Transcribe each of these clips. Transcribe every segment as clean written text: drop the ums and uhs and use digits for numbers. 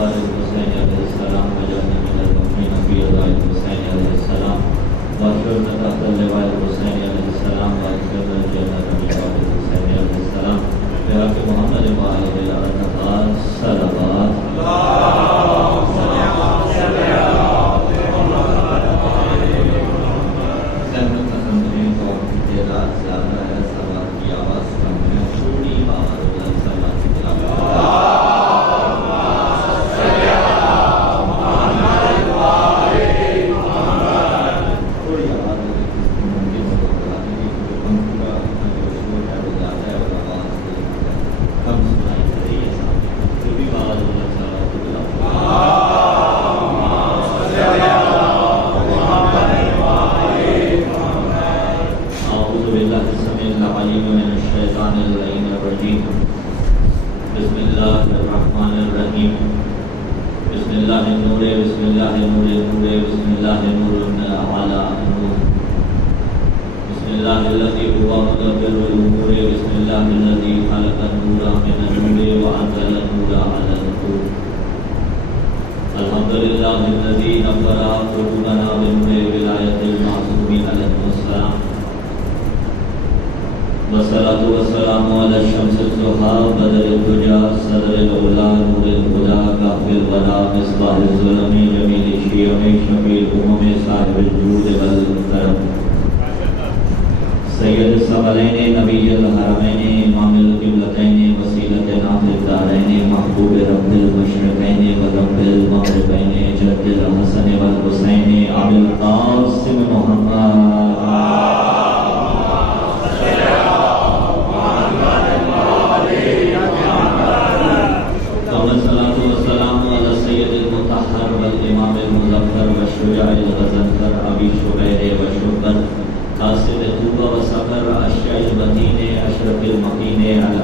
والد الحسین علیہ السلام وجعلنا من المؤمنین فی رضاء الحسین علیہ السلام واغفرنا تحت لواء الحسین علیہ السلام واغفرنا الجنة بشفاعة الحسین علیہ السلام بحق محمد وآلہ الأطہار صلوات والصلاة والسلام على الشمس الزهى بدر الدجى صدر الأولى نور الهدى كهف الورى مصباح الظلم جميل الشيم شفيع الأمم صاحب الجود والكرم سید الثقلین نبی الحرمین امام القبلتین وسیلتنا فی الدارین محبوب رب المشرقین و رب المغربین جد الحسن والحسین ابی القاسم محمد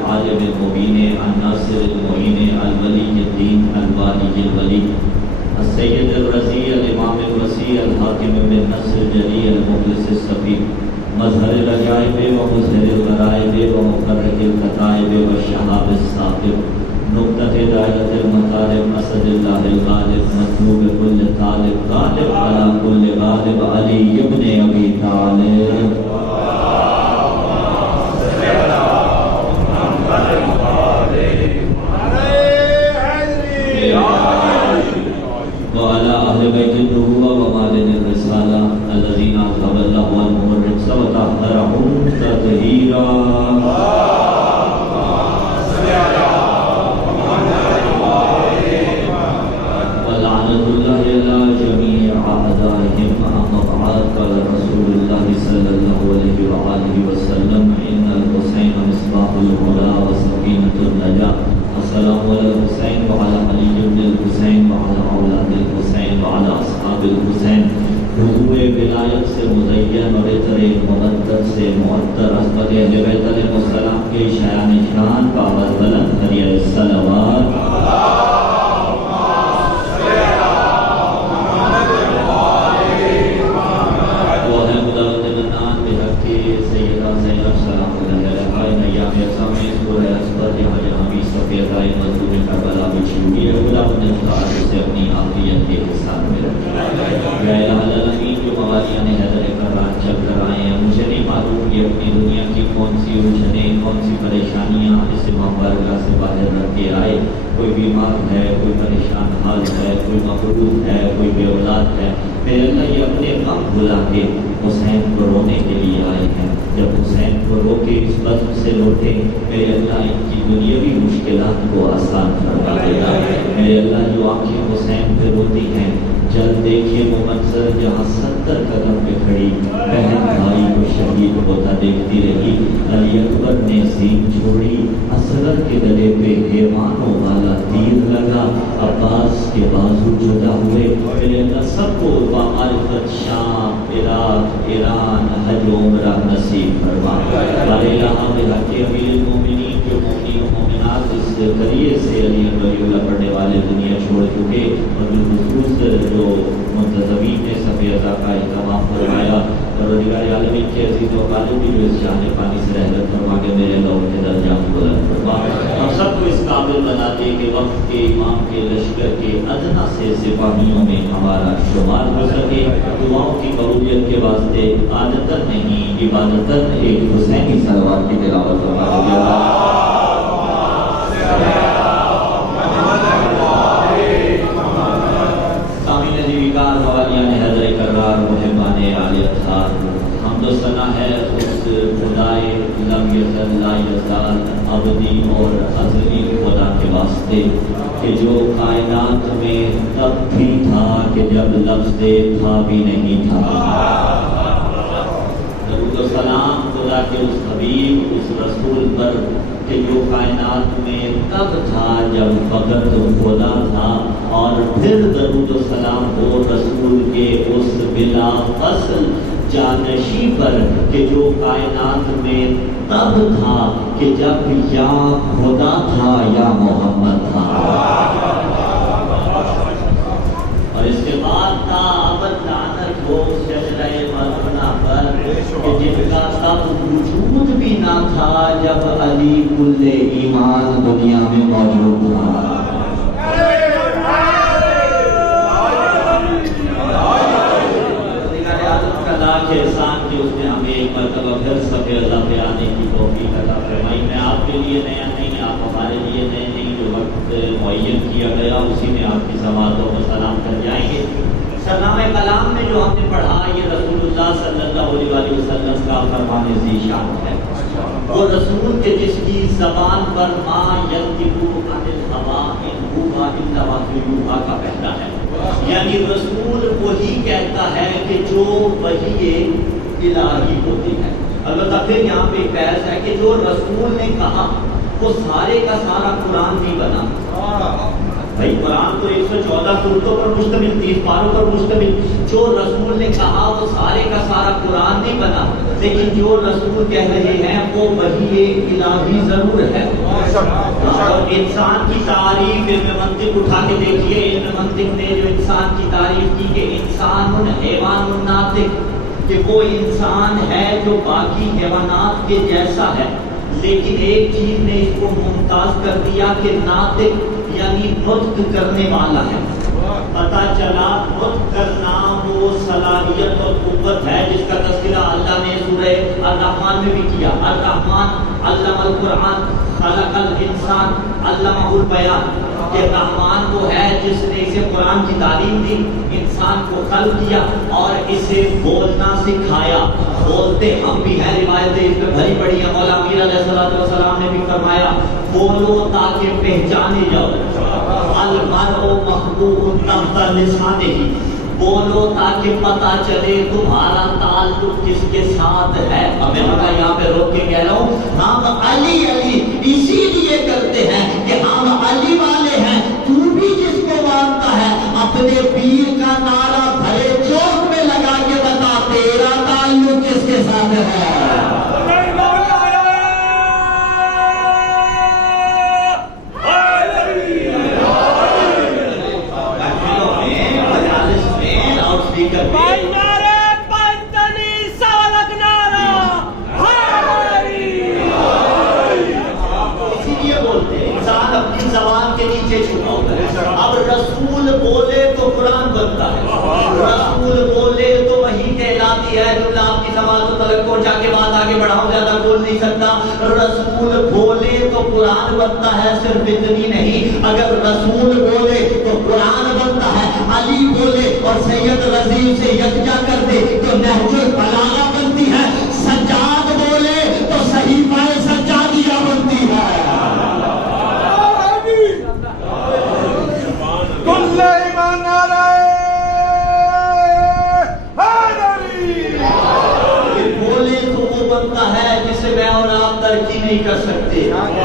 العالم المبين الناصر المعين الولي الدين الوالي الولي السيد الرزي الإمام الوسيع الحاكم بالنصر الجلي المخلص الصفي مظهر العجائب ومظهر الغرائب ومفرق الكتائب والشهاب الساقب نقطة دائرة المطالب أسد الله الغالب مطلوب كل طالب غالب على كل غالب علي ابن أبي طالب وعلى أهل بيت النبوة ومعدن الرسالة الذين أذهب الله عنهم الرجس وطهرهم تطهيرا ولعنة الله على جميع أعدائهم أما بعد قال رسول الله صلى الله عليه وآله وسلم إن الحسين مصباح الهدى وسكينة النجاة السلام على الحسين وعلى علي بن الحسين وعلى اولاد الحسين وعلى اصحاب الحسين حضور ولایت سے مزین اور عطر مقدس سے معطر عصمت اہل بیت علیہ السلام کے شایان شان بآواز بلند کریے الصلوات وہ ہے مدرد منان بحق سیدہ زینب سلام اللہ علیہ نیام یکسام سورہ اسبر جہاں جہاں بھی سفید آئی مظلوم کربلا بچھی ہوئی ہے خدا اپنے مطاعت سے اپنی آفیت کے حساب میں رکھا یا الہ العالمین جو موالیان حیدر کرار چل کر آئے ہیں مجھے نہیں معلوم یہ اپنی دنیا کی کون سی الجھنیں کون سی پریشانیاں اس امام بارگاہ سے باہر رکھ کے آئے کوئی بیمار ہے کوئی پریشان حال ہے کوئی مقروض ہے کوئی بے اولاد ہے میرے اللہ یہ اپنے غم بھلا کے حسین کو رونے کے لیے آئے ہیں جب حسین کو رو کے اس بزم سے لوٹے میرے اللہ ان کی دنیاوی مشکلات کو آسان فرما دیتا میرے اللہ جو آنکھیں حسین پہ روتی ہیں جلد دیکھیے وہ منظر جہاں 70 قدم پہ کھڑی بہن بھائی کو شہید ہوتا دیکھتی رہی علی اکبر نے سین چھوڑی اصغر کے گلے پہ حیوانوں والا تیر لگا عباس کے بازو جدا ہوئے میرے اللہ سب کو معرفت شام عراق ایران حج و عمرہ نصیب فرما والے یہاں بحق امیر المومنین جو مومنین و مومنات اس ذریعے سے علی ولی اللہ پڑھنے والے دنیا چھوڑ چکے اور بالخصوص جو منتظمین نے صفی عطا کا اہتمام فرمایا پروردگار عالمین کے عزیز و غالب بھی جو اس جہان پانی سے رحمت فرما کے میرے اللہ کے درجات بلند فرما ہم سب کو اس اس قابل بنا دے کہ وقت کے امام کے لشکر کے ادنا سے سپاہیوں میں ہمارا شمار ہو سکے. دعاؤں کی قبولیت کے واسطے عادتاً نہیں عبادتاً ایک حسینی صلوات کی تلاوت فرما دیجیے. سامعین دیویکار حوالیان حضرت کرار محبان عالی اطہار، حمد و ثنا ہے اس خدائے لم یزل لا یزال ابدی اور ازلی خدا کے واسطے کہ جو کائنات میں تب بھی تھا کہ جب لفظ تھا بھی نہیں تھا. درود و سلام خدا کے اس حبیب اس رسول پر کہ جو کائنات میں تب تھا جب فقط خدا تھا، اور پھر درود و سلام ہو رسول کے اس بلا فصل جانشی پر کہ جو کائنات میں تب تھا کہ جب یا خدا تھا یا محمد تھا. اور اس کے بعد تا ابد لعنت ہو شجرہ ملعونہ پر کہ جن کا تب وجود بھی نہ تھا جب علی کل ایمان دنیا میں موجود تھا. احسان کہ اس نے ہمیں ایک مرتبہ پھر سب اللہ پہ آنے کی توفیق عطا فرمائی. میں آپ کے لیے نیا نہیں، آپ ہمارے لیے نئے نہیں. جو وقت معین کیا گیا اسی میں آپ کی سماعتوں کو سلام کر جائیں گے. سلام کلام میں جو ہم نے پڑھا یہ رسول اللہ صلی اللہ علیہ وسلم کا فرمان ذیشان ہے. وہ رسول کے جس کی زبان پر ما ینطق عن الهوى ان هو الا وحی یوحی کا پہلا ہے. یعنی رسول وہی کہتا ہے کہ جو وحی الہی ہوتی ہے. البتہ پھر یہاں پہ ایک بحث ہے کہ جو رسول نے کہا وہ سارے کا سارا قرآن نہیں بنا. بھائی قرآن تو 114 سورتوں پر مشتمل 30 پاروں پر مشتمل. جو رسول نے کہا وہ سارے کا سارا قرآن نہیں بنا، لیکن جو رسول کہہ رہے ہیں وہ وحی الہی ضرور ہے. اور انسان کی تعریف علم منطق اٹھا کے دیکھیے. علم منطق نے جو انسان کی تعریف کی کہ انسان حیوان ناطق، کہ وہ انسان ہے جو باقی حیوانات کے جیسا ہے، لیکن ایک چیز نے اس کو ممتاز کر دیا کہ ناطق یعنی نطق کرنے والا ہے. پتہ چلا نطق کرنا وہ صلاحیت اور قوت ہے جس کا تذکرہ اللہ نے سورہ الرحمن میں بھی کیا. الرحمن علم القرآن خلق الانسان علمہ البیان، کہ رحمان وہ ہے جس نے اسے قرآن کی تعلیم دی، انسان کو خلق کیا اور اسے بولنا سکھایا. بولتے ہم بھی ہیں، روایتیں اس میں بھری پڑی ہیں. مولا امیر علیہ السلام نے بھی فرمایا بولو تاکہ پہچانے جاؤ. المرء محبوب تحت لسانہ، بولو تاکہ پتہ چلے تمہارا تعلق کس کے ساتھ ہے. ہمیں پتا یہاں پہ روک کے کہہ رہا ہوں ہم علی علی اسی لیے کرتے ہیں کہ ہم علی والے ہیں. تو بھی جس کو مانتا ہے اپنے پیر کا نعرہ بھلے چوک میں لگا کے بتا تیرا تعلق کس کے ساتھ ہے. اب رسول بولے تو قرآن بنتا ہے، رسول بولے تو وہی کہلاتی ہے جو آپ کی سماعت و تلق پہنچا کے بات آگے بڑھاؤ، زیادہ بول نہیں سکتا. رسول بولے تو قرآن بنتا ہے. صرف اتنی نہیں، اگر رسول بولے تو قرآن بنتا ہے. علی بولے اور سید رضی سے یکجا کر دے تو نہج البلاغہ بنتی ہے. سجاد بولے تو صحیفہ سجادیہ بنتی ہے. بولے تو وہ بنتا ہے جسے میں اور آپ ترقی نہیں کر سکتے،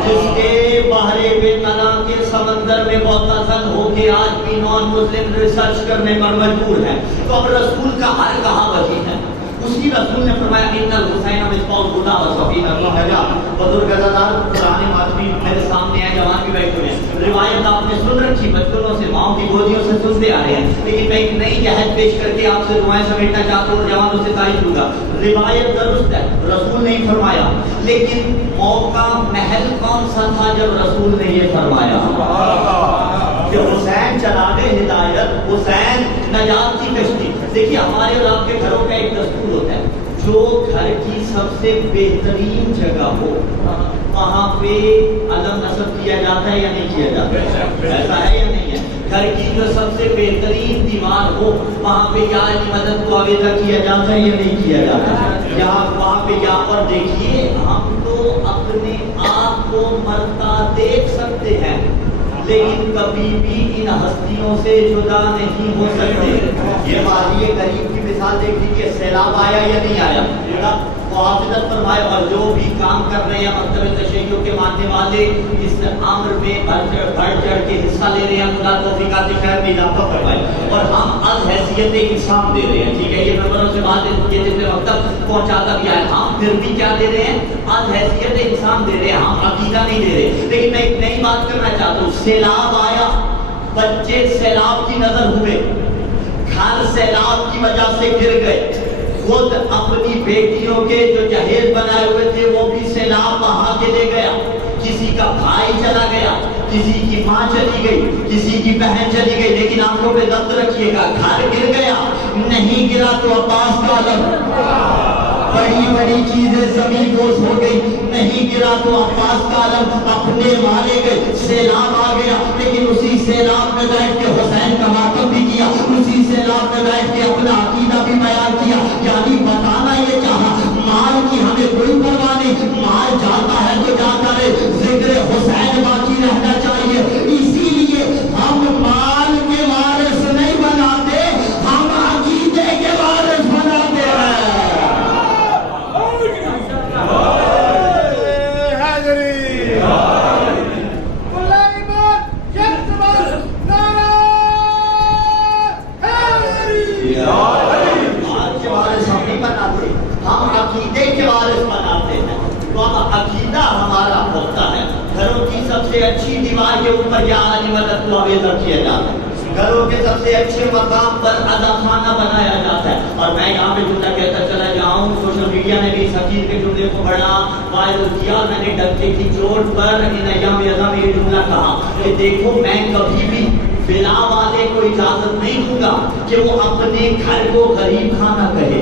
جس کے بحر بے طرح کے سمندر میں معتزل ہو کے آج بھی نان مسلم ریسرچ کرنے پر مجبور ہے. تو اب رسول کا ہر کہا وہی ہے. اسی رسول نے فرمایا ان الحسین مصباح الہدی و صفینہ النجاۃ. بزرگ عزادار قرآن ماتمی میرے سامنے ہیں، جوان بھی بیٹھے ہیں. روایت آپ نے سن رکھی بچپنوں سے، ماؤں کی گودیوں سے سنتے آ رہے ہیں، لیکن میں ایک نئی جہد پیش کر کے آپ سے دعائیں سمیٹنا چاہتا ہوں. جوانوں سے تائید دوں گا روایت درست ہے، رسول نے ہی فرمایا، لیکن موقع محل کون سا تھا جب رسول نے یہ فرمایا؟ نجات کی کشتی. دیکھیے ہمارے اور آپ کے گھروں کا ایک دستور ہوتا ہے, جو گھر کی سب سے بہترین جگہ ہو وہاں پہ علم نصب کیا جاتا ہے یا نہیں کیا جاتا ہے؟ ایسا ہے یا نہیں ہے؟ گھر کی جو سب سے بہترین دیوار ہو وہاں پہ یا علی مدد کو آویزہ کیا جاتا ہے یا نہیں کیا جاتا ہے؟ یہاں وہاں پہ یا پر دیکھیے ہم تو اپنے آپ کو مرتا دیکھ سکتے ہیں لیکن کبھی بھی ان ہستیوں سے جدا نہیں ہو سکتے. یہ وادی غریب کی مثال دیکھ لیجیے, سیلاب آیا یا نہیں آیا؟ محافظت فرمائے. اور جو بھی کام کر رہے ہیں مکتب تشیع کے ماننے والے اس امر میں بڑھ چڑھ کے حصہ لے رہے ہیں, خدا توفیقات خیر میں اضافہ فرمائے. اور ہم از حیثیت انسان دے رہے ہیں, ٹھیک ہے, یہ ممبروں سے بات یہ جتنے وقت تک پہنچاتا بھی آئے, ہم پھر بھی کیا دے رہے ہیں؟ از حیثیت انسان دے رہے ہیں, ہم عقیدہ نہیں دے رہے. لیکن میں ایک نئی بات کرنا چاہتا ہوں. سیلاب آیا, بچے سیلاب کی نظر ہوئے, گھر سیلاب کی وجہ سے گر گئے, خود اپنی بیٹیوں کے جو جہیز بنائے ہوئے تھے وہ بھی سیلاب بہا کے لے گیا. کسی کا بھائی چلا گیا, کسی کی ماں چلی گئی, کسی کی بہن چلی گئی. لیکن آنکھوں پہ ضبط رکھیے گا, گھر گر گیا, نہیں گرا تو عباس کا علم. بڑی بڑی چیزیں زمین بوس ہو گئی, نہیں گرا تو عباس کا علم اپنے مارے گئے. سیلاب آ گیا, لیکن اسی سیلاب میں بیٹھ کے حسین کا ماتم بھی کیا, اسی سیلاب میں بیٹھ کے اپنا عقیدہ بھی بیان کیا. یعنی بتانا یہ چاہا مال کی ہمیں کوئی پرواہ نہیں, مال جاتا ہے تو جاتا ہے, ذکر حسین باقی رہنا چاہیے. اسی لیے ہم مال کے وارث نہیں بناتے, ہم عقیدے کے وارث بناتے ہیں. ہم عقیدے کے وارث بناتے ہیں. تو اب عقیدہ ہمارا ہوتا ہے. گھروں کی سب سے اچھی دیوار کے اوپر یا علی مدد کو آویزہ کیا جاتا ہے, گھروں کے سب سے اچھے مقام پر عزا خانہ بنایا جاتا ہے. اور میں یہاں پہ جملہ کہتا چلا جاؤں, سوشل میڈیا نے بھی اس حقیق کے جملے کو بڑا وائرل کیا, اور میں نے ڈکے کی چوٹ پر ان ایام اعظم میں یہ جملہ کہا کہ دیکھو میں کبھی بھی بلا والے کو اجازت نہیں دوں گا کہ وہ اپنے گھر کو غریب خانہ کہے.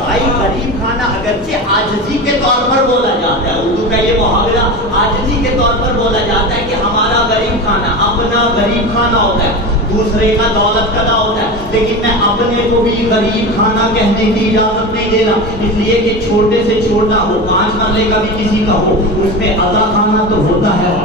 بھائی غریب خانہ اگرچہ عاجزی کے طور پر بولا جاتا ہے, اردو کا یہ محاورہ عاجزی کے طور پر بولا جاتا ہے کہ ہمارا غریب خانہ, اپنا غریب خانہ ہوتا ہے, دوسرے کا دولت قدا ہوتا ہے. لیکن میں اپنے کو بھی غریب خانہ کہنے کی اجازت نہیں دے رہا, اس لیے کہ چھوٹے سے چھوٹا ہو, 5 مرلے کا بھی کسی کا ہو, اس میں عزا خانہ تو ہوتا ہے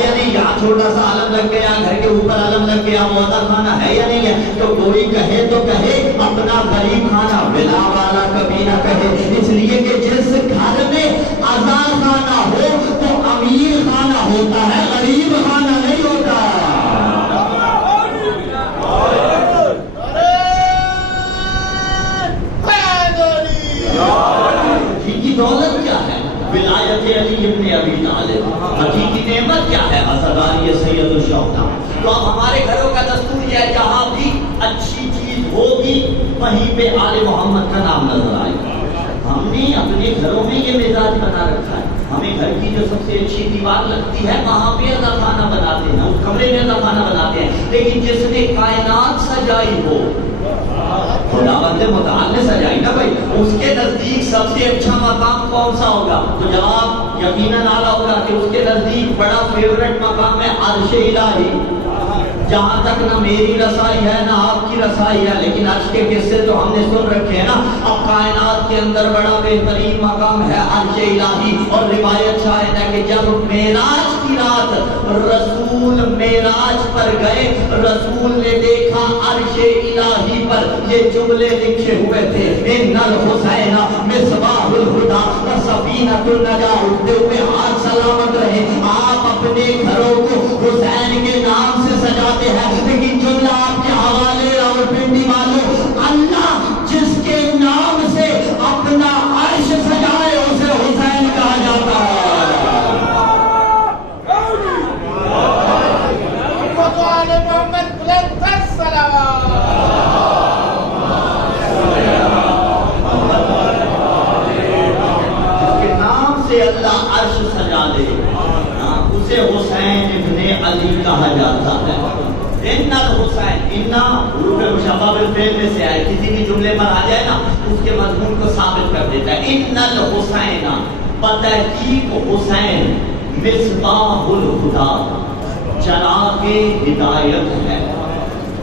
یا نہیں؟ یہاں چھوٹا سا علم لگ گیا, گھر کے اوپر علم لگ گیا, وہ عزا خانہ ہے یا نہیں ہے؟ تو کوئی کہے تو کہے اپنا غریب خانہ, بلا والا کبھی نہ کہے. اس لیے کہ جس گھر میں عزا خانہ ہو تو امیر خانہ ہوتا ہے, غریب خانہ نہیں ہوتا. دولت کیا ہے؟ ولایت علی ابن ابی طالب. حقیقی نعمت کیا ہے؟ عزاداری سید الشہداء. تو اب ہمارے گھروں کا دستور یہ ہے, جہاں بھی اچھی چیز ہوگی وہیں پہ آل محمد کا نام نظر آئے گا. ہم نے اپنے گھروں میں یہ مزاج بنا رکھا ہے, ہمیں گھر کی جو سب سے اچھی دیوار لگتی ہے وہاں پہ عزا خانہ بناتے ہیں, اس کمرے میں عزا خانہ بناتے ہیں. لیکن جس نے کائنات سجائی ہو, خدا بند متعال نے سجائی نا بھائی, اس کے نزدیک سب سے اچھا مقام کون سا ہوگا؟ تو جواب یقیناً اعلیٰ ہوگا کہ اس کے نزدیک بڑا فیورٹ مقام ہے عرش الہی. جہاں تک نہ میری رسائی ہے نہ آپ کی رسائی ہے, لیکن عرش کے قصے تو ہم نے سن رکھے ہیں نا. اب کائنات کے اندر بڑا بہترین مقام ہے عرش الہی. اور روایت شاہد ہے کہ جب معراج کی رات رسول معراج پر گئے, رسول نے دیکھا عرش الہی پر یہ جملے لکھے ہوئے تھے, ان الحسین مصباح الہدی و سفینۃ النجاۃ. اٹھتے ہوئے ہاتھ سلامت رہے. آپ اپنے گھروں کو حسین کے نام سے سجاتے ہیں, لیکن جملہ آپ کے حوالے راولپنڈی والوں, اللہ جس کے نام سے اپنا عرش سجائے اسے حسین کہا جاتا ہے. اللہ عرش سجا دے اسے حسین ابن علی کہا جاتا ہے. ان الحسین، انا حروف مشبہ بالفعل میں سے آئے، کسی بھی جملے پر آ جائے نا اس کے مضمون کو ثابت کر دیتا ہے. ان الحسین، بتحقیق حسین، مصباح الہدی، چراغ ہدایت ہے،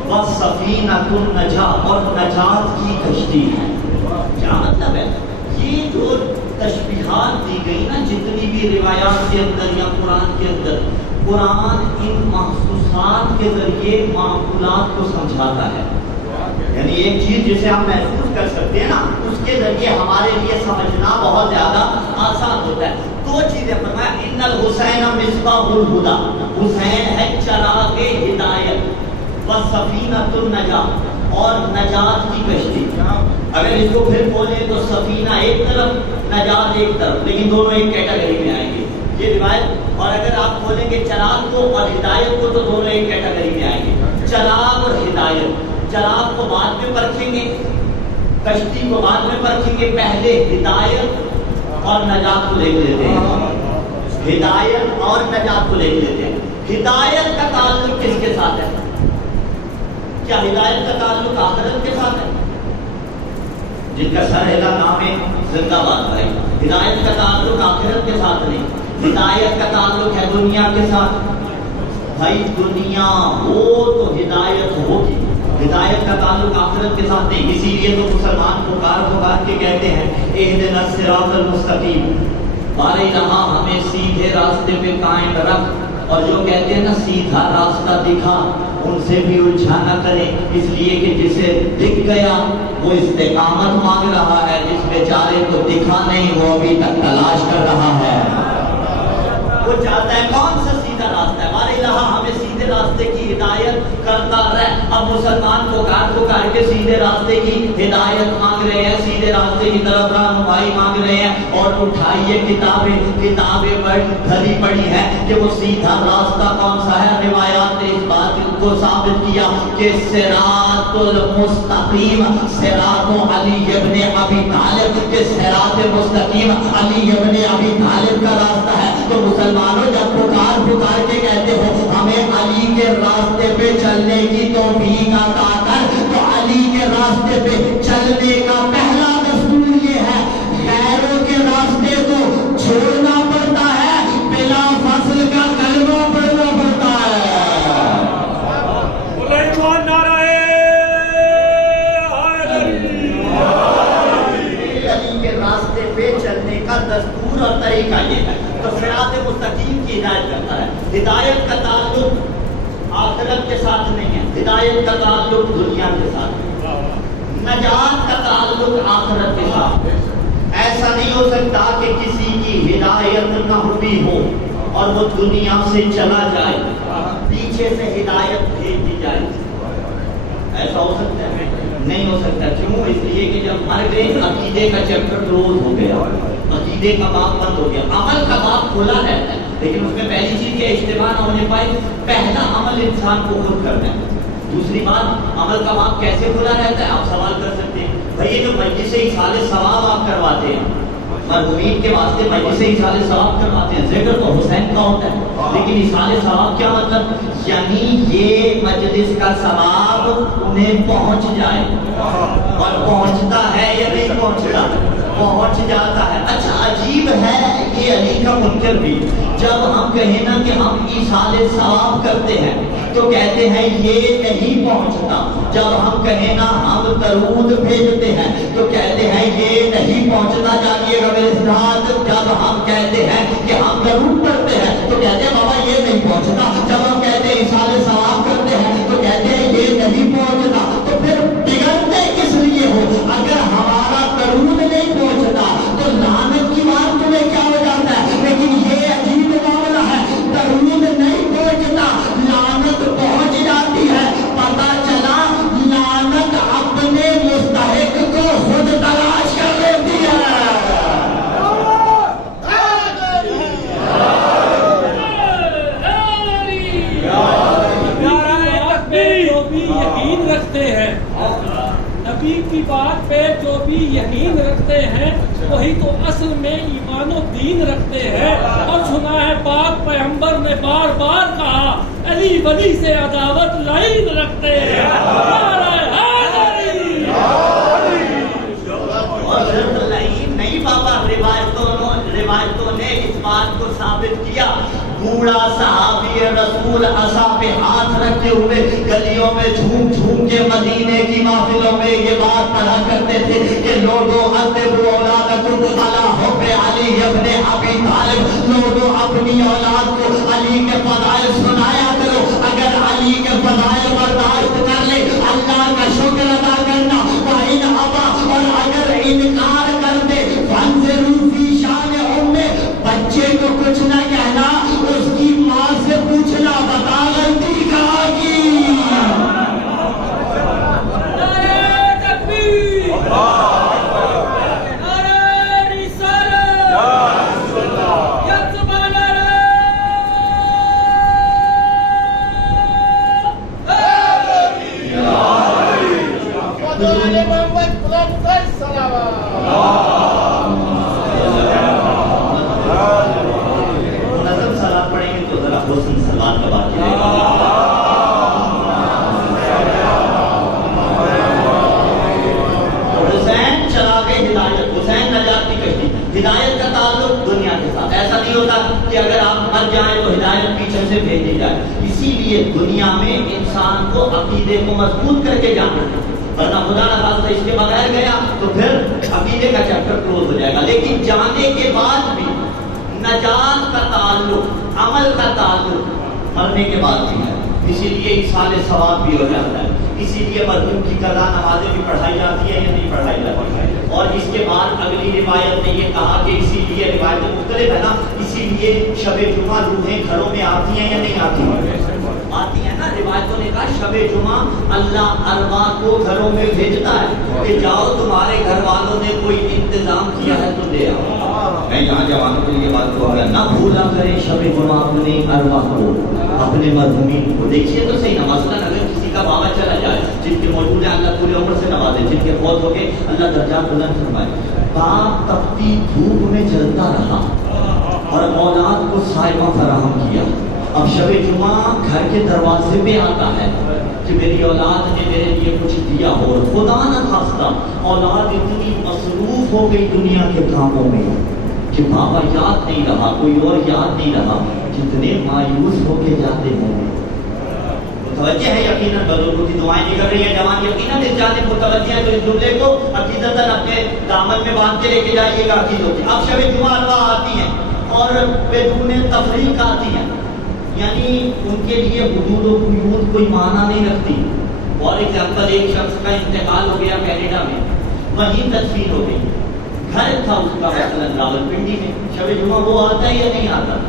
وسفینۃ النجاۃ، اور نجات کی کشتی ہے. کیا مطلب ہے؟ یہ جو تشبیہات دی گئی نا جتنی بھی روایات کے اندر یا قرآن کے اندر، قرآن ان محسوسات کے ذریعے معقولات کو سمجھاتا ہے. یعنی ایک چیز جسے ہم محسوس کر سکتے ہیں نا اس کے ذریعے ہمارے لیے سمجھنا بہت زیادہ آسان ہوتا ہے. دو چیزیں فرمایا، ان الحسین مصباح الہدی، حسین ہے چراغ ہدایت، وسفینۃ النجاۃ، اور نجات کی کشتی. اگر اس کو پھر بولیں تو سفینہ ایک طرف، نجات ایک طرف، لیکن دونوں ایک کیٹیگری میں آئیں گے یہ روایت. اور اگر آپ بولیں گے چراغ کو اور ہدایت کو تو دونوں ایک کیٹیگری میں آئیں گے. چراغ اور ہدایت، چراغ کو بعد میں پرکھیں گے، کشتی کو بعد میں پرکھیں گے، پہلے ہدایت اور نجات کو دیکھ لیتے ہیں. ہدایت اور نجات کو دیکھ لیتے ہیں. ہدایت کا تعلق کس کے ساتھ ہے؟ کیا ہدایت کا تعلق آخرت کے ساتھ ہے؟ جن کا سر ہلا نام ہے زندہ باد بھائی. ہدایت کا تعلق آخرت کے ساتھ نہیں، ہدایت کا تعلق ہے دنیا کے ساتھ. بھائی دنیا ہو تو ہدایت ہوگی، ہدایت کا تعلق آخرت کے ساتھ نہیں. اسی لیے تو مسلمان پکار کے کہتے ہیں اہدنا الصراط المستقیم، ہمارے یہاں ہمیں سیدھے راستے پہ قائم رکھ. اور جو کہتے ہیں نا سیدھا راستہ دکھا، ان سے بھی الجھا نہ کریں، اس لیے کہ جسے دکھ گیا وہ استقامت مانگ رہا ہے، جس بیچارے کو دکھا نہیں وہ ابھی تک تلاش کر رہا ہے. وہ چاہتا ہے کون سا سیدھا راستہ ہے. ہمارے یہاں ہمیں سیدھے راستے کی ہدایت کرتا رہے. اب مسلمان پکار کے سیدھے راستے کی ہدایت مانگ رہے ہیں، سیدھے راستے کی طرف رہنمائی مانگ رہے ہیں. اور اٹھائیے کتابیں بھری پڑی ہیں کہ وہ سیدھا راستہ کون سا ہے. روایات نے اس بات کو ثابت کیا کہ صراط المستقیم صراط علی ابن ابی طالب، کہ صراط مستقیم علی ابن ابی طالب کا راستہ ہے. تو مسلمانوں جب پکار کے کہتے ہو ہمیں علی کے راستے پہ چلنے کی توفیق عطا کر، تو علی کے راستے پہ چلنے کا پہلا دستور یہ ہے غیروں کے راستے کو چھوڑنا پڑتا ہے، بلا فصل کا کلمہ پڑھنا پڑتا ہے. علی کے راستے پہ چلنے کا دستور اور طریقہ یہ ہے. تو صراط مستقیم کی ہدایت کرتا ہے. ہدایت کا تعلق آخرت کے ساتھ نہیں ہے، ہدایت کا تعلق دنیا کے ساتھ ہے. نجات کا تعلق آخرت کے ساتھ. ایسا نہیں ہو سکتا کہ کسی کی ہدایت نہ ہوئی ہو اور وہ دنیا سے چلا جائے، پیچھے سے ہدایت بھیج دی جائے. ایسا ہو سکتا ہے؟ نہیں ہو سکتا. کیوں؟ اس لیے کہ جب مر گئے عقیدے کا چیپٹر کلوز ہو گیا، عقیدے کا باب بند ہو گیا. عمل کا باب کھلا رہتا ہے، لیکن اس میں پہلی چیز کے اجتماع نہ ہونے پائے. پہلا عمل انسان کو خود کرنا ہے. دوسری بات، عمل کا باب کیسے کھلا رہتا ہے؟ آپ سوال کر سکتے ہیں بھائی یہ جو مجلس ایصال ثواب آپ کرواتے ہیں، مرحومین کے واسطے مجلس ایصال ثواب کرواتے ہیں، ذکر تو حسین کا ہوتا ہے، لیکن ایصال ثواب کیا مطلب؟ یعنی یہ مجلس کا ثواب انہیں پہنچ جائے. اور پہنچتا ہے یا نہیں پہنچتا؟ پہنچ جاتا ہے. اچھا عجیب ہے یہ علی کا منکر بھی، جب ہم کہیں نا کہ ہم ایصال ثواب کرتے ہیں تو کہتے ہیں یہ نہیں پہنچتا. جب ہم کہیں نا ہم درود بھیجتے ہیں تو کہتے ہیں یہ نہیں پہنچتا. جانیے گا میرے ساتھ، جب ہم کہتے ہیں کہ ہم درود پڑھتے ہیں تو کہتے ہیں بابا یہ نہیں پہنچتا. جب ہم کہتے ہیں ایصال ثواب کرتے ہیں تو کہتے ہیں یہ نہیں پہنچتا. تو پھر بگڑتے کس لیے ہو؟ اگر ہمارا درود نہیں پہنچتا تو لعنت کی بات تمہیں کیا ہو جاتا ہے؟ لیکن یہ عجیب معاملہ ہے، درود نہیں پہنچتا، لعنت پہنچ جاتی ہے. پتہ چلا لعنت اپنے مستحق کو خود تلاش کر لیتی ہے. یقین رکھتے ہیں نبی کی بات پہ، جو بھی یقین رکھتے ہیں وہی تو اصل میں ایمان و دین رکھتے ہیں. اور سنا ہے پاک پیغمبر نے بار بار کہا علی ولی سے عداوت لائن رکھتے ہیں. نہیں بابا، روایتوں نے اس بات کو ثابت کیا. بوڑھا صحابی رسول عصا پہ ہاتھ رکھتے ہوئے گلیوں میں جھوم جھوم کے مدینے کی محفلوں میں یہ بات پڑھا کرتے تھے کہ لوگوں ادبوا اولادکم علی حب علی ابن ابی طالب، لوگوں اپنی اولاد کو علی کے فضائل سنایا کرو. اگر علی کے فضائل برداشت کر لے اللہ کا شکر ادا کرنا. وَإِنْ أَبَى، اور اگر انکار کر دے فَانْظِرُوا فِي شَأْنِ أُمِّهِ، بچے کو کچھ نہ کہنا، اس کی ماں سے پوچھنا بتا غلطی کہاں کی. نعرہ تکبیر، نعرہ رسالت، یک زبان نظم سلام پڑھیں گے تو ذرا حسن سلمان کا بات کرے گا. حسین چراغ ہدایت، حسین نجات کی کشتی. ہدایت کا تعلق دنیا کے ساتھ ایسا نہیں ہوتا کہ اگر آپ مر جائیں تو ہدایت پیچھے سے بھیج دی جائے. اسی لیے دنیا میں انسان کو عقیدے کو مضبوط کر کے جانا ہے، ورنہ خدا نہ خاصہ اس کے بغیر گیا تو پھر عقیدے کا چیپٹر کلوز ہو جائے گا. لیکن جانے کے بعد بھی نجات کا تعلق، عمل کا تعلق مرنے کے بعد بھی ہے. اسی لیے ایصال ثواب بھی ہو جاتا ہے. اسی لیے مرحوم کی قضا نمازیں بھی پڑھائی جاتی ہیں یا نہیں پڑھائی جاتی ہے. اور اس کے بعد اگلی روایت نے یہ کہا کہ اسی لیے روایتیں مختلف ہے نا، اسی لیے شب جمعہ روحیں گھروں میں آتی ہیں یا نہیں آتی ہیں؟ آتی ہیں نا. روایتوں نے کہا شب جمعہ اللہ ارواح کو گھروں میں بھیجتا ہے کہ جاؤ تمہارے گھر والوں نے کوئی انتظام کیا ہے تو لے آؤ. میں یہاں جوانوں کے لیے بات کو اگر نہ بھولا کریں شب جمعہ اپنے ارواح کو، اپنے مرحومین کو. دیکھیے تو صحیح نا، مثلاً اگر کسی کا بابا چلا جائے، جن کے موجود ہیں اللہ پورے عمر سے نوازے، جن کے فوت ہو گئے اللہ درجات بلند فرمائے. باپ تپتی دھوپ میں جلتا رہا اور اولاد کو سائبہ فراہم کیا. اب شب جمعہ گھر کے دروازے پہ آتا ہے کہ میری اولاد نے میرے لیے کچھ دیا ہو. خدا نہ خواستہ اولاد اتنی مصروف ہو گئی دنیا کے کاموں میں کہ بابا یاد نہیں رہا، کوئی اور یاد نہیں رہا. کتنے مایوس ہو کے جاتے ہوں گے. متوجہ ہے یقیناً بزرگوں کی دعائیں نکل رہی ہیں. جوان یقیناً اس جانب متوجہ ہے تو اس جملے کو عقیدتاً اپنے دامن میں باندھ کے لے کے جائیے گا عقیدوں کی. اب شب جمعہ ارواح آتی ہیں اور بدون تفریق آتی ہیں، یعنی ان کے لیے حدود و قیود کوئی معنی نہیں رکھتی. فار ایگزامپل ایک شخص کا انتقال ہو گیا کینیڈا میں، وہیں تدفین ہو گئی، گھر تھا اس کا مثلاً راولپنڈی میں. شب جمعہ وہ آتا ہے یا نہیں آتا؟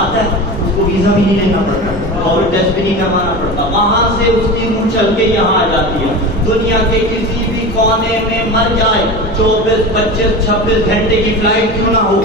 آتا ہے. اس کو ویزا بھی نہیں لینا پڑتا اور ٹیسٹ بھی نہیں کروانا پڑتا. وہاں سے اس کی روح چل کے یہاں آ جاتی ہے. دنیا کے کسی بھی کونے میں مر جائے، 24 25 26 گھنٹے کی فلائٹ کیوں نہ ہو،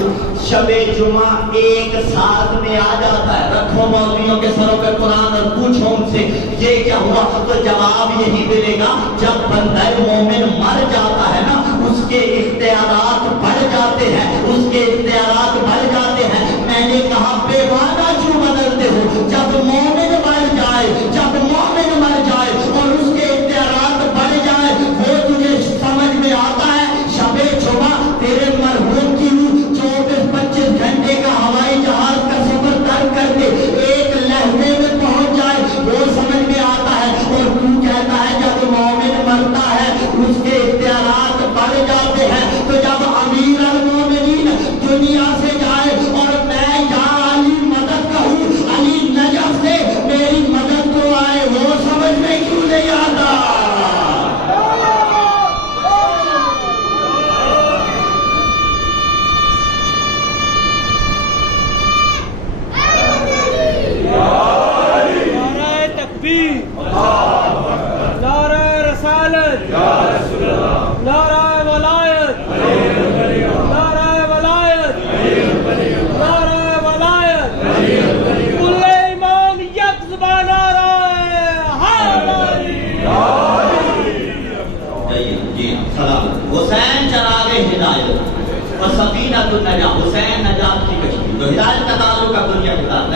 شب جمعہ ایک ساتھ میں آ جاتا ہے. رکھو مولویوں کے سروں پہ قرآن اور پوچھو ان سے یہ کیا ہوا، تو جواب یہی ملے گا جب بندہ مومن مر جاتا ہے نا، اس کے اختیارات بڑھ جاتے ہیں، اس کے اختیارات بڑھ جاتے ہیں. میں نے کہا بے وعدہ کیوں بدلتے ہو؟ جب مومن مر جائے، جب مومن مر جائے اور اس کے اختیارات بڑھ جائے، وہ تجھے سمجھ میں آتا ہے. شب جمعہ تیرے مرحوم کی روح 24 25 گھنٹے کا ہوائی جہاز کا سفر طے کر کے ایک لہجے میں پہنچ جائے، وہ سمجھ میں آتا ہے. اور تو کہتا ہے جب مومن مرتا ہے اس کے اختیارات بڑھ جاتے ہیں. تو جب امیر المومنین دنیا سے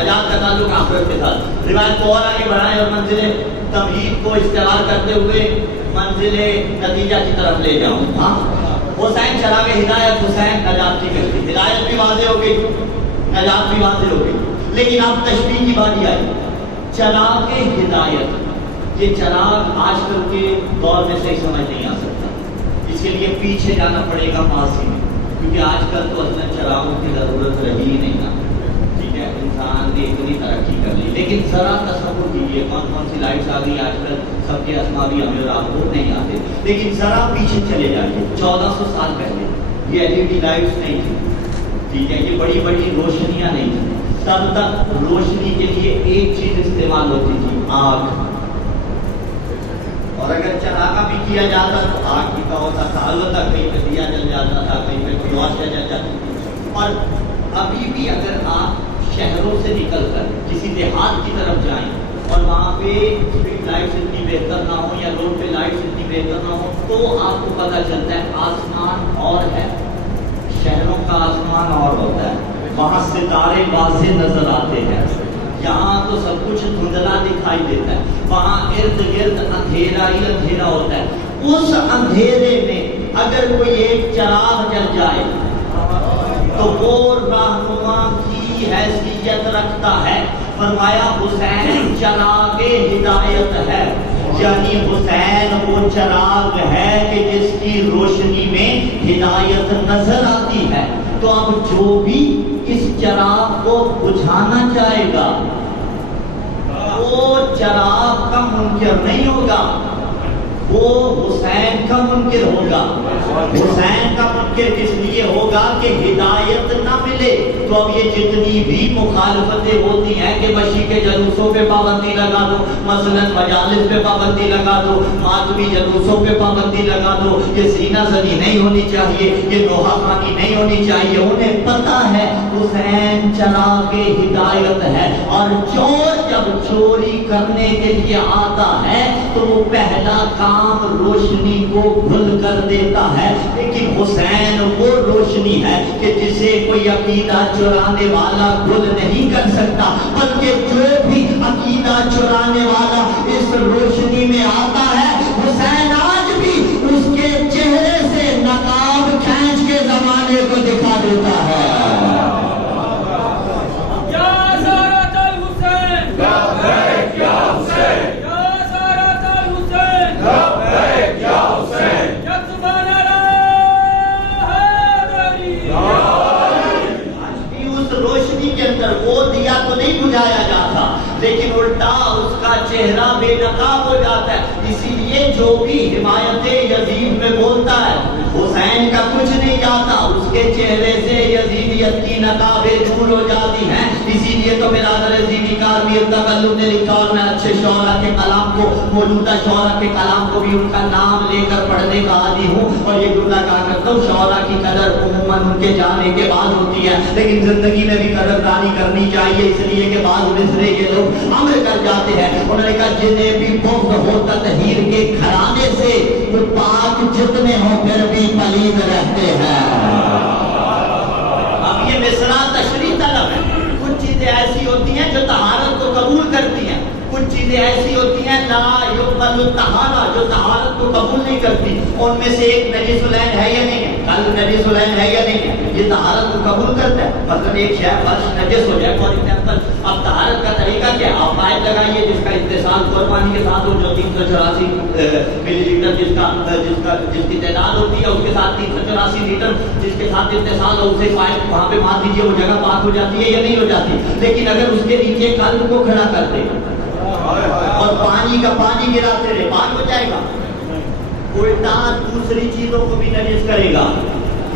نجات کا تعلق آخرت کے ساتھ. روایت کو اور آگے بڑھائیں اور منزل تمہید کو استعمال کرتے ہوئے منزل نتیجہ کی طرف لے جاؤں. ہاں حسین چلا گئے ہدایت, حسین نجات کی کرتی. ہدایت بھی واضح ہو گئی, نجات بھی واضح ہو گئی. لیکن اب تشبیہ کی باری آئی. چراغ ہدایت, یہ چراغ آج کل کے دور میں صحیح سمجھ نہیں آ سکتا. اس کے لیے پیچھے جانا پڑے گا ماضی میں, کیونکہ آج کل تو اصل چراغوں کی ضرورت رہی ہی نہیں نا. ٹھیک ہے, انسان نے اتنی ترقی کر لی. لیکن ذرا تصور کیجیے کون کون سی لائٹس آ گئی آج کل, سب کے اسما بھی ہمیں اور آپ کو نہیں آتے. لیکن ذرا پیچھے چلے جائیے, 1400 سال پہلے یہ LED لائٹس نہیں تھی. ٹھیک ہے, یہ بڑی بڑی روشنیاں نہیں تھیں. تب تک روشنی کے لیے ایک چیز استعمال ہوتی تھی, آگ. اور اگر چراغا بھی کیا جاتا تو آگ بھی کا ہوتا تھا. البتہ کہیں پہ دیا جل جاتا تھا, کہیں پہ کوئی اور جل جاتی تھی. اور ابھی بھی اگر آپ شہروں سے نکل کر کسی دیہات کی طرف جائیں اور وہاں پہ اسٹریٹ لائٹس اتنی بہتر نہ ہو یا روڈ پہ لائٹس اتنی بہتر نہ ہو, تو آپ کو پتہ چلتا ہے آسمان اور ہے, شہروں کا آسمان اور ہوتا ہے. وہاں ستارے واضح نظر آتے ہیں. یہاں تو سب کچھ دھندلا دکھائی دیتا ہے, وہاں ارد گرد اندھیرا ہی اندھیرا ہوتا ہے. اس اندھیرے میں اگر کوئی ایک چراغ جل جائے تو وہ رہنما کی حیثیت رکھتا ہے. فرمایا حسین چراغ ہدایت ہے, یعنی حسین وہ چراغ ہے کہ جس کی روشنی میں ہدایت نظر آتی ہے. تو اب جو بھی اس چراغ کو بجھانا چاہے گا وہ چراغ کا منکر نہیں ہوگا, وہ حسین کا منکر ہوگا. حسین کا منکر کس لیے ہوگا کہ ہدایت نہ ملے. تو اب یہ جتنی بھی مخالفتیں ہوتی ہیں کہ مشی کے جلوسوں پہ پابندی لگا دو, مثلا مجالس پہ پابندی لگا دو, ماتمی جلوسوں پہ پابندی لگا دو, یہ سینہ زنی نہیں ہونی چاہیے, یہ نوحہ خوانی نہیں ہونی چاہیے. انہیں پتہ ہے حسین چراغ ہدایت ہے, اور چور جب چوری کرنے کے لیے آتا ہے تو وہ پہلا کام روشنی کو گھل کر دیتا ہے. لیکن حسین وہ روشنی ہے کہ جسے کوئی عقیدہ چرانے والا گھل نہیں کر سکتا, بلکہ جو بھی عقیدہ چرانے والا اس روشنی میں آتا ہے, حسین آج بھی اس کے چہرے سے نقاب کھینچ کے زمانے کو دکھا دیتا ہے. وہ دیا تو نہیں بجھایا جاتا, لیکن الٹا اس کا چہرہ بے نقاب ہو جاتا ہے. اسی لیے جو بھی حمایت یزید میں بولتا ہے حسین کا کچھ نہیں جاتا, اس کے چہرے سے یزیدیت کی نقابیں دور ہو جاتی ہیں. اسی لیے تو برادر یزیدی کارمیر تقلب نے لکھا, اور میں اچھے شعراء کے کلام کو, موجودہ شعراء کے کلام کو بھی ان کا نام لے کر پڑھنے کا عادی ہوں, اور یہ جملہ کہا کرتا ہوں شعراء کی قدر عموماً ان کے جانے کے بعد ہوتی ہے, لیکن زندگی میں بھی قدردانی کرنی چاہیے. اس لیے کہ بعض مصرے یہ لوگ امر کر جاتے ہیں. انہوں نے کہا جنہیں بھی بغض ہو تطہیر کے گھرانے سے وہ پاک جتنے ہوں پھر بھی پلید رہتے ہیں. اب یہ مصرع تشریح طلب ہے. کچھ چیزیں ایسی ہوتی ہیں جو طہارت کو قبول کرتی ہیں, کچھ چیزیں ایسی ہوتی ہیں لا یقبل الطہارہ, جو طہارت کو قبول نہیں کرتی. ان میں سے ایک نجس العین ہے یا نہیں ہے, کل نجس العین ہے یا نہیں ہے, یہ طہارت کو قبول کرتا ہے. مثلا ایک شے فرش نجس ہو جائے فار ایگزامپل, اب طہارت کا طریقہ کیا, آپ پائپ لگائیے جس کا اتصال قربانی کے ساتھ ہو, جو 384 ملی لیٹر جس کی تعداد ہوتی ہے اس کے ساتھ 384 لیٹر جس کے ساتھ اتصال ہو, اسے پائپ وہاں پہ مار دیجیے, وہ جگہ پاک ہو جاتی ہے یا نہیں ہو جاتی. لیکن اگر اس کے نیچے قلب کو کھڑا کر دے اور پانی کا پانی گراتے رہے, پاک ہو جائے گا. الٹا دوسری چیزوں کو بھی نجس کرے گا,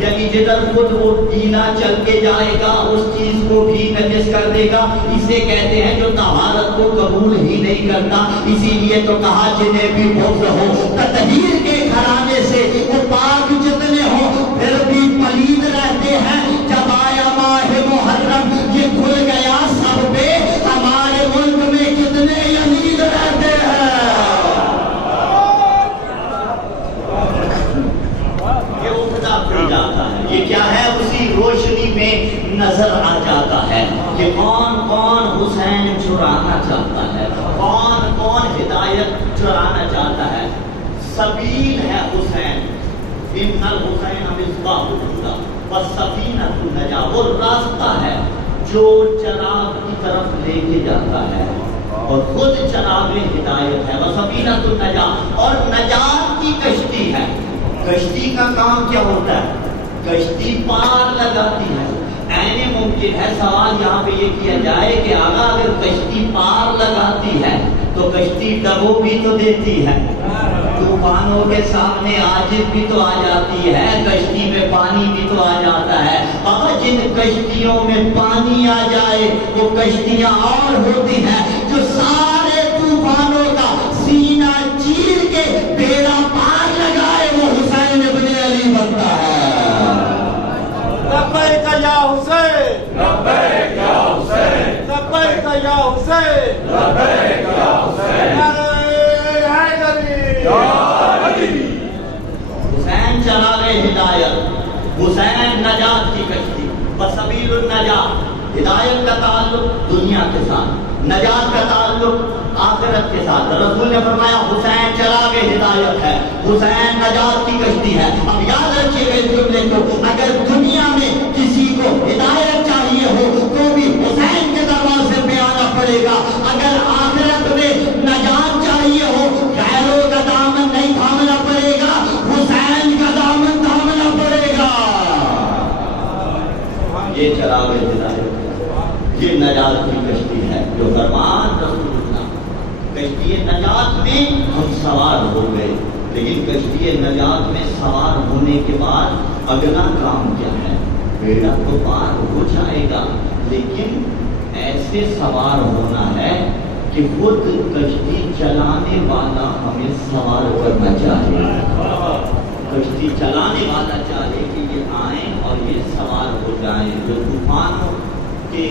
یعنی جدھر خود وہ گیلا چل کے جائے گا اس چیز کو بھی نجس کر دے گا. اسے کہتے ہیں جو طہارت کو قبول ہی نہیں کرتا. اسی لیے تو کہا جنہیں بھی بغض ہو تطہیر کے گھرانے سے وہ پاک جتنے ہوں پھر بھی پلید رہتے ہیں. جب آیا ماہ محرم یہ کھل گیا سب پہ, ہمارے ملک میں کتنے یزید رہتے ہیں. یہ اٹھتا پھر جاتا ہے, یہ کیا ہے, اسی روشنی میں نظر آ جاتا ہے کہ کون کون حسین چرانا چاہتا ہے؟ کون کون ہدایت چرانا چاہتا ہے؟ سبیل ہے حسین، ان الحسین مصباح الہدی والسفینۃ النجاۃ، وہ راستہ ہے جو چراغ کی طرف لے کے جاتا ہے اور خود چراغ ہدایت ہے، وسفینۃ النجاۃ، اور نجات کی کشتی ہے۔ کشتی کا کام کیا ہوتا ہے؟ کشتی پار لگاتی ہے۔ عین ممکن ہے سوال یہاں پہ یہ کیا جائے کہ آقا اگر کشتی پار لگاتی ہے تو کشتی ڈبو بھی تو دیتی ہے، طوفانوں کے سامنے عاجز بھی تو آ جاتی ہے، کشتی میں پانی بھی تو آ جاتا ہے۔ اب جن کشتیوں میں پانی آ جائے وہ کشتیاں اور ہوتی ہیں جو سارے طوفانوں کا سینہ چیر کے بیڑا پار لگائے، وہ حسین ابن علی بنتا ہے۔ لبیک یا حسین، لبیک یا حسین، لبیک یا حسین، لبیک یا حسین، حسین چراغ ہدایت، حسین نجات کی کشتی، وسبیل النجات۔ ہدایت کا تعلق دنیا کے ساتھ، نجات کا تعلق آخرت کے ساتھ۔ رسول نے فرمایا حسین چراغ ہدایت ہے، حسین نجات کی کشتی ہے۔ اب یاد رکھیے گا اس جملے کو، اگر دنیا میں کسی کو ہدایت چاہیے ہو تو بھی حسین کے دروازے پہ آنا پڑے گا، اگر آخرت میں نجات چاہیے ہو غیروں کا دامن نہیں تھامنا پڑے گا، حسین کا دامن تھامنا پڑے گا۔ یہ چراغ ہدایت، یہ نجات کی کشتی ہے جو فرمان رسول اللہ۔ کشتی نجات میں ہم سوار ہو گئے، لیکن کشتی نجات میں سوار ہونے کے بعد اگلا کام کیا ہے؟ بیڑا تو پار ہو جائے گا، لیکن ایسے سوار ہونا ہے کہ خود کشتی چلانے والا ہمیں سوار کرنا چاہے، کشتی چلانے والا چاہے کہ یہ آئیں اور یہ سوار ہو جائیں، جو طوفانوں کے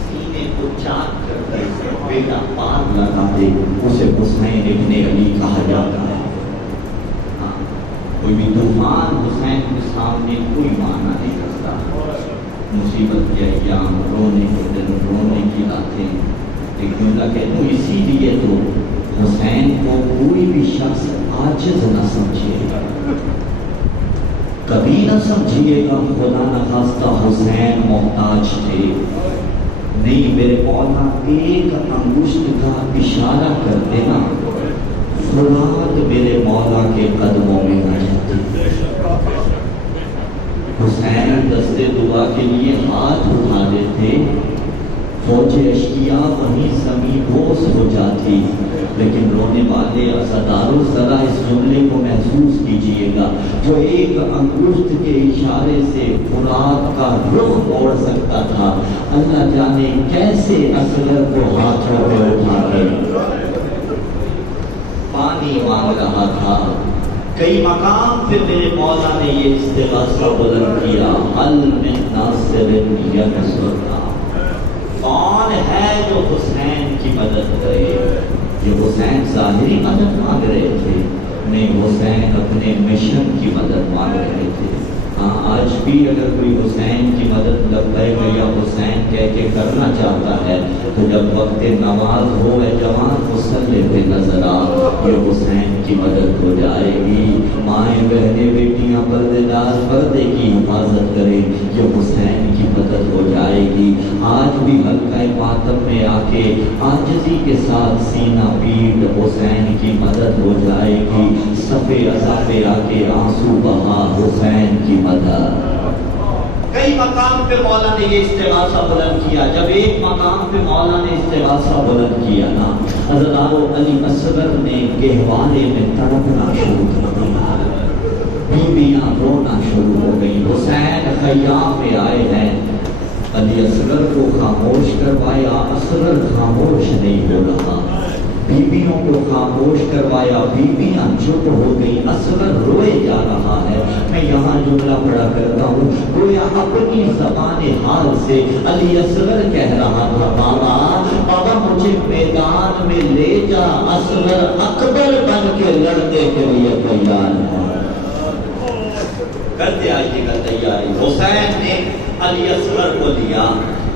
سینے کو چاک کر کے بیڑا پار لگا دے، اسے حسین ابن علی کہا جاتا ہے۔ کوئی بھی طوفان حسین کے سامنے کوئی معنی نہیں رکھتا۔ مصیبت کے ایام، رونے کے دن، رونے کی راتیں، لیکن اللہ کہتا ہوں اسی لیے تو حسین کو کوئی بھی شخص عاجز نہ سمجھے، کبھی نہ سمجھیے گا خدا نہ خواستہ حسین محتاج تھے، نہیں، میرے مولا ایک انگشت کا اشارہ کر دینا فولاد میرے مولا کے قدموں میں آ جاتی۔ حسین دستے دعا کے لیے ہاتھ اٹھا دیتے، فوج اشکیا وہیں زمین بوس ہو جاتی، لیکن رونے والے عزاداروں ذرا اس جملے کو محسوس کیجئے گا، جو ایک انگشت کے اشارے سے فرات کا رخ موڑ سکتا تھا، اللہ جانے کیسے اصغر کو ہاتھوں پہ اٹھا کے پانی مانگ رہا تھا۔ کئی مقام پہ میرے مولا نے یہ استغاثہ بلند کیا، حل من ناصر ینصرنا، کون ہے جو حسین کی مدد کرے؟ یہ حسین ظاہری مدد مانگ رہے تھے، نہیں، حسین اپنے مشن کی مدد مانگ رہے تھے۔ ہاں، آج بھی اگر کوئی حسین کی مدد لبیک یا حسین کہہ کے کرنا چاہتا ہے تو جب وقت نماز ہو اے جوان مصلی پہ نظر آ، یہ حسین کی مدد ہو جائے گی۔ مائیں بہنیں بیٹیاں پردے دار پردے کی حفاظت کریں، یہ حسین کی مدد ہو جائے گی۔ آج بھی حلقہ ماتم میں آ کے عاجزی کے ساتھ سینہ پیٹ حسین کی مدد ہو جائے گی، صفے عزا پہ آ کے آنسو بہا حسین کی مدد۔ کئی مقام پہ مولا نے یہ استغاثہ بلند کیا۔ جب ایک مقام پہ مولا نے استغاثہ بلند کیا نا، حضرت علی اصغر نے گہوارے میں تڑپنا شروع کر دیا، بیویاں رونا شروع ہو گئی۔ حسین خیام میں آئے ہیں، علی اصغر کو خاموش کروایا، اصغر خاموش نہیں ہو رہا، بیویوں کو خاموش کروایا، بیویاں چپ ہو گئی، اصغر روئے جا رہا ہے۔ میں یہاں جملہ پڑھا کرتا ہوں، گویا اپنی زبان حال سے علی اصغر کہہ رہا تھا، بابا مجھے میدان میں لے جا، اصغر اکبر بن کے لڑنے کے لیے تیار ہے۔ کرتے آئیے گا تیاری۔ حسین نے علی اصغر کو لیا،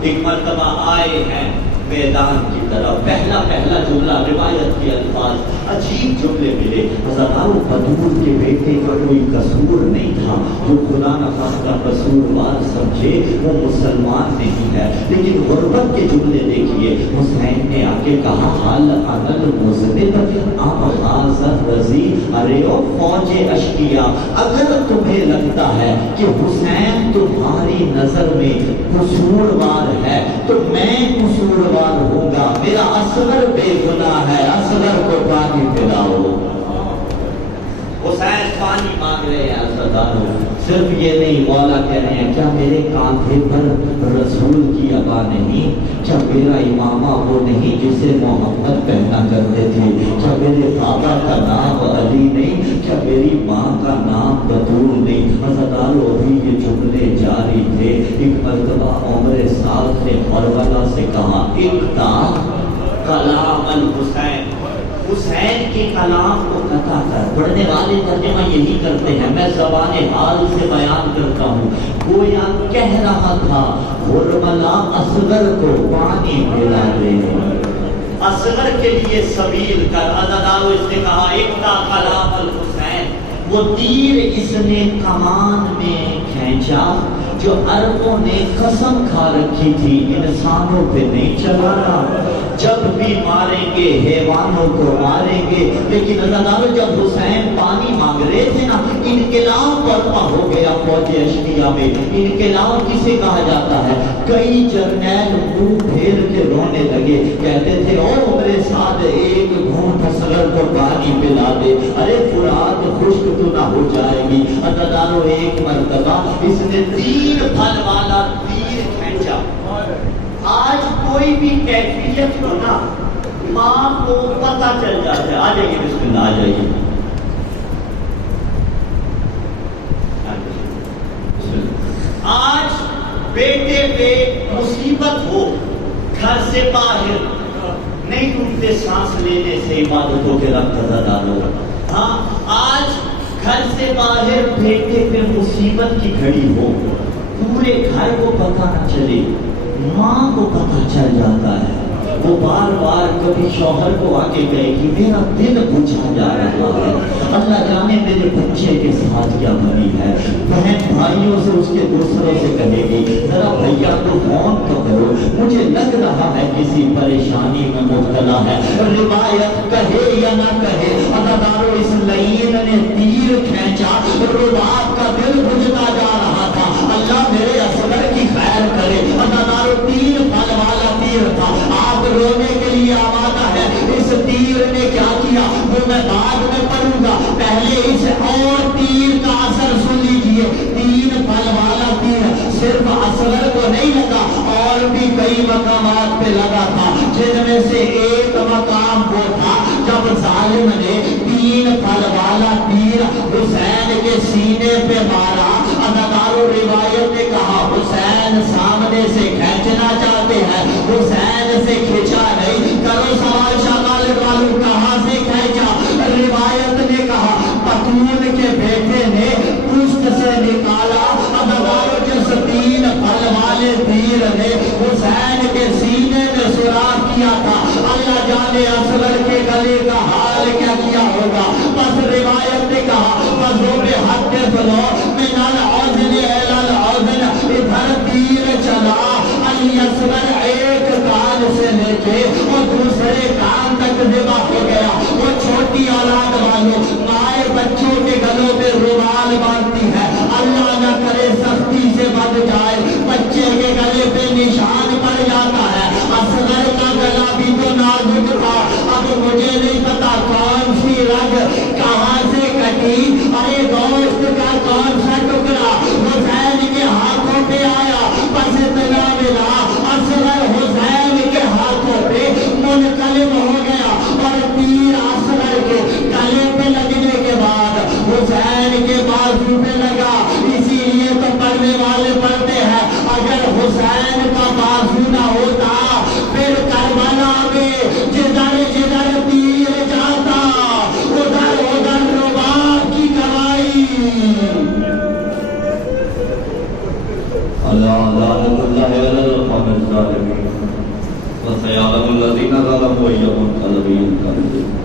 ایک مرتبہ آئے ہیں میدان کی طرف پہلا جملہ روایت کے الفاظ عجیب جملے ملے. ہزاروں بدور کے بیٹے کا کوئی قصور نہیں تھا، جو خدا نخواستہ قصوروار سمجھے وہ مسلمان نہیں ہے. لیکن غربت کے جملے دیکھیے. حسین نے آ کے کہا حال انل مذنب اب حاضر رضی. ارے او فوج اشقیا، اگر تمہیں لگتا ہے کہ حسین تمہاری نظر میں قصوروار ہے تو میں قصوروار ہوں گا. میرا اصغر بے گناہ ہے، اصغر کو پانی پلاؤ. حسین پانی مانگ رہے ہیں سرداروں. صرف یہ نہیں، مولا کہہ رہے ہیں کیا میرے کاندھے پر رسول کی عبا نہیں؟ کیا میرا امامہ وہ نہیں جسے محمد پہنا کرتے تھے؟ کیا میرے بابا کا نام علی نہیں؟ کیا میری ماں کا نام بطول نہیں؟ سرداروں ابھی یہ جملے جاری تھے. ایک مرتبہ عمر سعد نے کربلا سے کہا اقطع کلام الحسین، حسین کے کلام کو قطع کر. پڑھنے والے ترجمہ یہی کرتے ہیں، میں زبان حال سے بیان کرتا ہوں. گویا کہہ رہا تھا کربلا اصغر کو پانی پلا دے، اصغر کے لیے سبیل کر. عزادارو اس نے کہا اقطع کلام الحسین. وہ تیر اس نے کمان میں کھینچا جو عربوں نے قسم کھا رکھی تھی انسانوں پہ نہیں چلانا، جب بھی ماریں گے حیوانوں کو ماریں گے. لیکن عزادارو جب حسین پانی مانگ رہے تھے نا، انقلاب برپا ہو گیا فوج اشقیہ میں. انقلاب کسے کہا جاتا ہے؟ کئی جرنیل منہ پھیر کے رونے لگے، کہتے تھے او عمر سعد ایک گھونٹ اصغر کو پانی پلا دے. ارے فرات خشک تو نہ ہو جائے گی. عزادارو ایک مرتبہ اس نے تیر پھل والا تیر کھینچا. آج کوئی بھی کیفیت کو نا ماں کو پتہ چل جاتا ہے. آ جائیے بسم اللہ، آ جائیے. آج بیٹے پہ مصیبت ہو، گھر سے باہر نہیں ٹوٹتے سانس لینے سے عبادتوں کے رب عزادارو. ہاں آج گھر سے باہر بیٹے پہ مصیبت کی گھڑی ہو، پورے گھر کو پتہ نہ چلے، ماں کو پتہ چل جاتا ہے. وہ بار بار کبھی شوہر کو آ کے کہے گی میرا دل بجھا جا رہا ہے، اللہ جانے میرے بچے کے ساتھ کیا بنی ہے. بہن بھائیوں سے اس کے دوسروں سے کہے گی ذرا بھیا کو فون تو کرو، مجھے لگ رہا ہے کسی پریشانی میں مبتلا ہے. روایت کہے یا نہ کہے، عزادارو اس لعین نے تیر کھینچا، رباب کا دل بجھتا جا رہا تھا. اللہ میرے اصغر کی خیر کرے. عزادارو تیر پھل والا تیر تھا. آپ رونے کے لیے آمادہ ہے. اس تیر نے کیا کیا وہ میں بعد میں پڑھوں گا، پہلے اس اور تیر کا اثر سن لیجئے. تین پھل والا تیر صرف اصغر کو نہیں لگا، اور بھی کئی مقامات پہ لگا تھا، جن میں سے ایک مقام وہ تھا جب ظالم نے تین پھل والا تیر حسین کے سینے پہ مارا. عزادارو روایت نے کہا حسین سامنے سے کھینچنا چاہتے ہیں، حسین سے کھینچا نہیں. کرو سوال شاغال والوں کہاں سے کھینچا؟ روایت نے کہا پتون کے بیٹے نے پشت سے نکالا. عزادارو جس تین پھل والے تیر نے حسین کے سینے میں سوراخ کیا تھا، اللہ جانے اصغر کے گلے کا حال کیا کیا ہوگا. بس روایت نے کہا بزو میں حد فلو من العوزن الی العوزن، ادھر تیر چلا. علی اصغر ایک کان سے لے کے اور دوسرے کان تک ذبح ہو گیا. وہ چھوٹی اولاد والوں، مائیں بچوں کے گلوں پہ رومال باندھتی ہے، اللہ نہ کرے سختی سے بچ جائے، بچے کے گلے پہ نشان پڑ جاتا ہے. اصغر کا گلا بھی تو نازک تھا. اب مجھے نہیں پتا کون سی رگ کہاں سے کٹی، ارے گوشت کا کون سا ٹکڑا حسین کے ہاتھوں پہ آیا، بس اتنا ملا اصغر حسین کے ہاتھوں پہ منقلب ہو گیا. اور تیر اصغر کے گلے پہ لگنے کے بعد حسین کے بازو پہ لگا. اسی لیے سيعلم الذين ظلموا أي منقلب ينقلبون